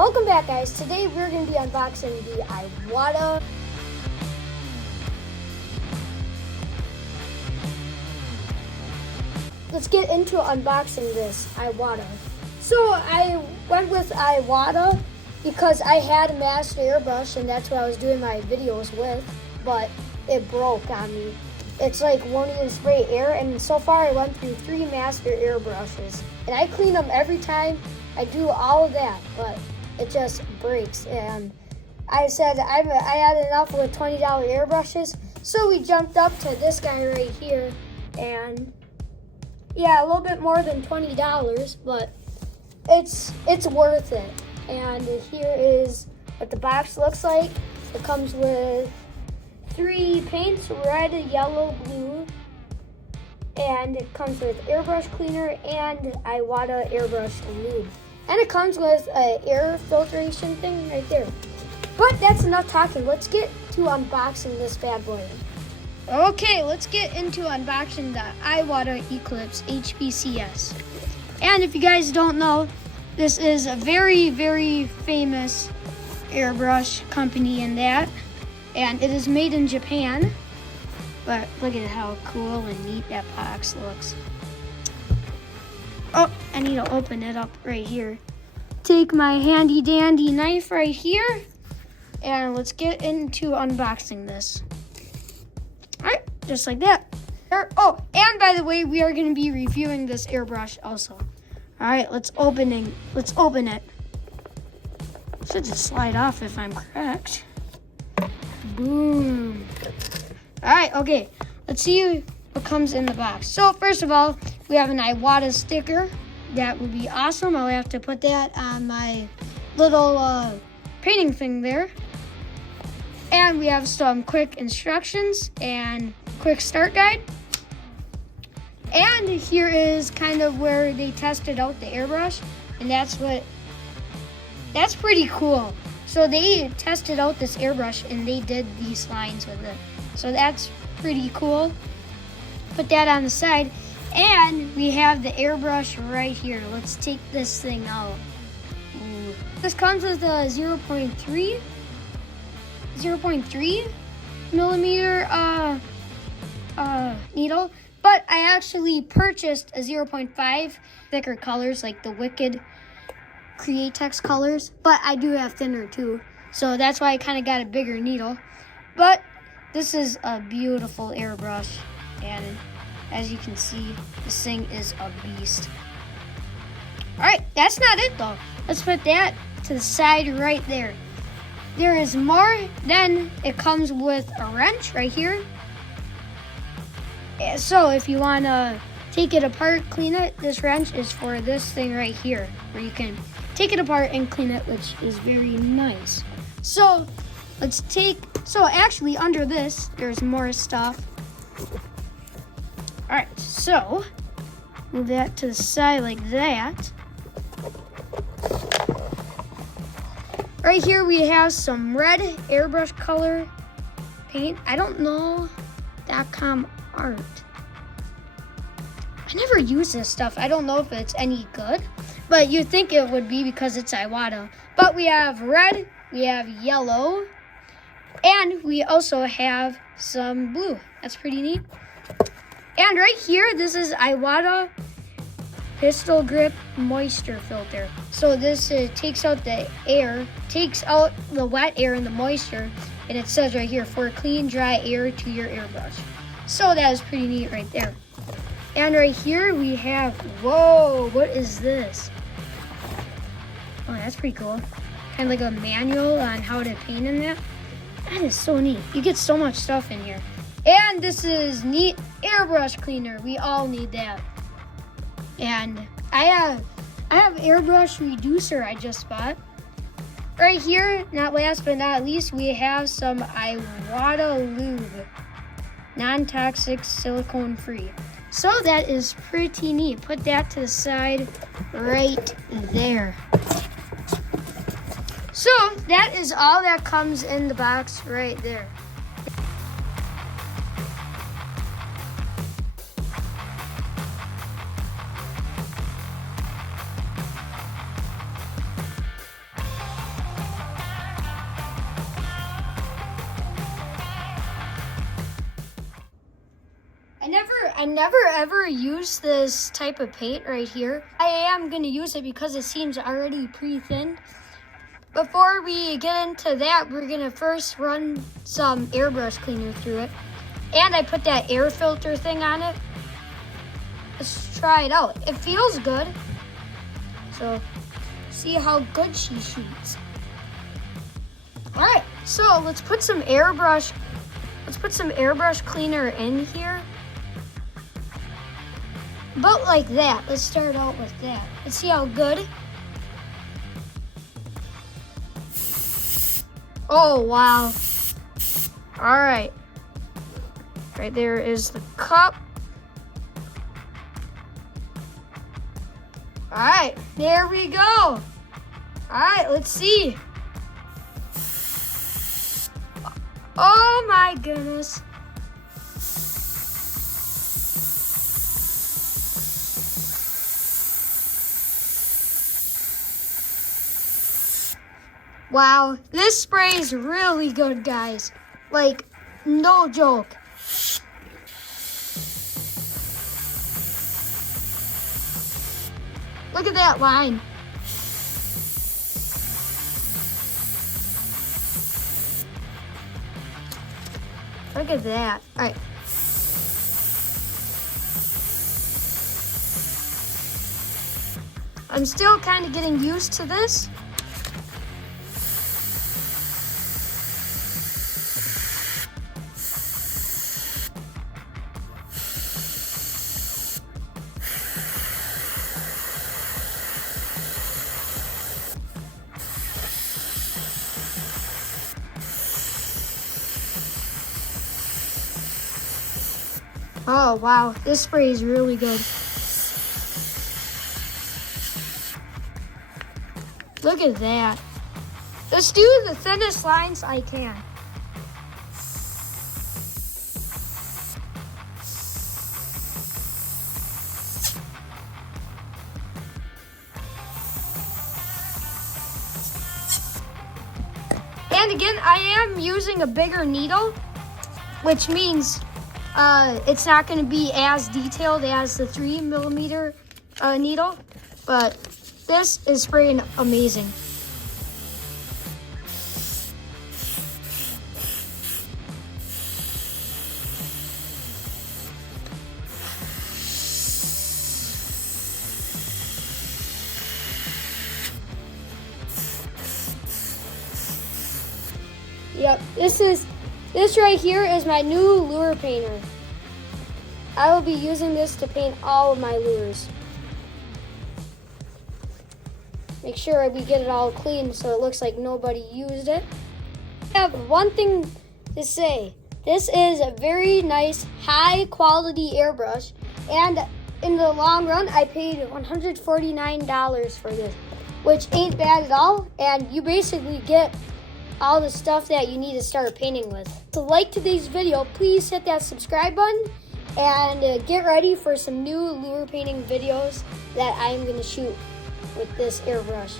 Welcome back, guys. Today we're going to be unboxing the Iwata. Let's get into unboxing this Iwata. So I went with Iwata because I had a master airbrush and that's what I was doing my videos with, but it broke on me. It's like won't even spray air, and so far I went through 3 master airbrushes and I clean them every time. I do all of that, but it just breaks. And I said I had enough with $20 airbrushes, so we jumped up to this guy right here, and yeah, a little bit more than $20, but it's worth it. And here is what the box looks like. It comes with 3 paints, red, yellow, blue, and it comes with airbrush cleaner and Iwata airbrush lube. And it comes with an air filtration thing right there. But that's enough talking. Let's get to unboxing this bad boy. Okay, let's get into unboxing the Iwata Eclipse HPCS. And if you guys don't know, this is a very, very famous airbrush company in that. And it is made in Japan. But look at how cool and neat that box looks. Oh, I need to open it up right here. Take my handy dandy knife right here, and let's get into unboxing this. All right, just like that. Oh, and by the way, we are going to be reviewing this airbrush also. All right, let's open it. Should just slide off if I'm correct. Boom. All right, okay. Let's see what comes in the box. So first of all, we have an Iwata sticker. That would be awesome. I'll have to put that on my little painting thing there. And we have some quick instructions and quick start guide. And here is kind of where they tested out the airbrush, and that's pretty cool. So they tested out this airbrush and they did these lines with it. So that's pretty cool. Put that on the side. And we have the airbrush right here. Let's take this thing out. Ooh. This comes with a 0.3 millimeter needle, but I actually purchased a 0.5 thicker colors like the Wicked Createx colors, but I do have thinner too, so that's why I kind of got a bigger needle. But this is a beautiful airbrush, and as you can see, this thing is a beast. All right, that's not it though. Let's put that to the side right there. There is more. Then it comes with a wrench right here. So if you want to take it apart, clean it, this wrench is for this thing right here, where you can take it apart and clean it, which is very nice. So actually under this, there's more stuff. All right, so move that to the side like that. Right here we have some red airbrush color paint. I don't know .com art. I never use this stuff. I don't know if it's any good, but you'd think it would be because it's Iwata. But we have red, we have yellow, and we also have some blue. That's pretty neat. And right here, this is Iwata Pistol Grip Moisture Filter. So this takes out the air, takes out the wet air and the moisture, and it says right here, for clean, dry air to your airbrush. So that is pretty neat right there. And right here we have, whoa, what is this? Oh, that's pretty cool. Kind of like a manual on how to paint in that. That is so neat. You get so much stuff in here. And this is neat airbrush cleaner. We all need that. And I have airbrush reducer I just bought. Right here, not last but not least, we have some Iwata lube. Non-toxic, silicone free. So that is pretty neat. Put that to the side right there. So that is all that comes in the box right there. I never ever use this type of paint right here. I am gonna use it because it seems already pre-thinned. Before we get into that, we're gonna first run some airbrush cleaner through it. And I put that air filter thing on it. Let's try it out. It feels good. So, see how good she shoots. All right, so let's put some airbrush cleaner in here. About like that. Let's start out with that. Let's see how good. Oh, wow. All right. Right there is the cup. All right, there we go. All right, let's see. Oh my goodness. Wow, this spray is really good, guys. Like, no joke. Look at that line. Look at that. All right. I'm still kind of getting used to this. Oh, wow, this spray is really good. Look at that. Let's do the thinnest lines I can. And again, I am using a bigger needle, which means it's not going to be as detailed as the 3mm needle, but this is spraying amazing. Yep, this right here is my new lure painter. I will be using this to paint all of my lures. Make sure we get it all clean so it looks like nobody used it. I have one thing to say. This is a very nice, high quality airbrush, and in the long run, I paid $149 for this, which ain't bad at all, and you basically get all the stuff that you need to start painting with. To like today's video, please hit that subscribe button and get ready for some new lure painting videos that I'm going to shoot with this airbrush.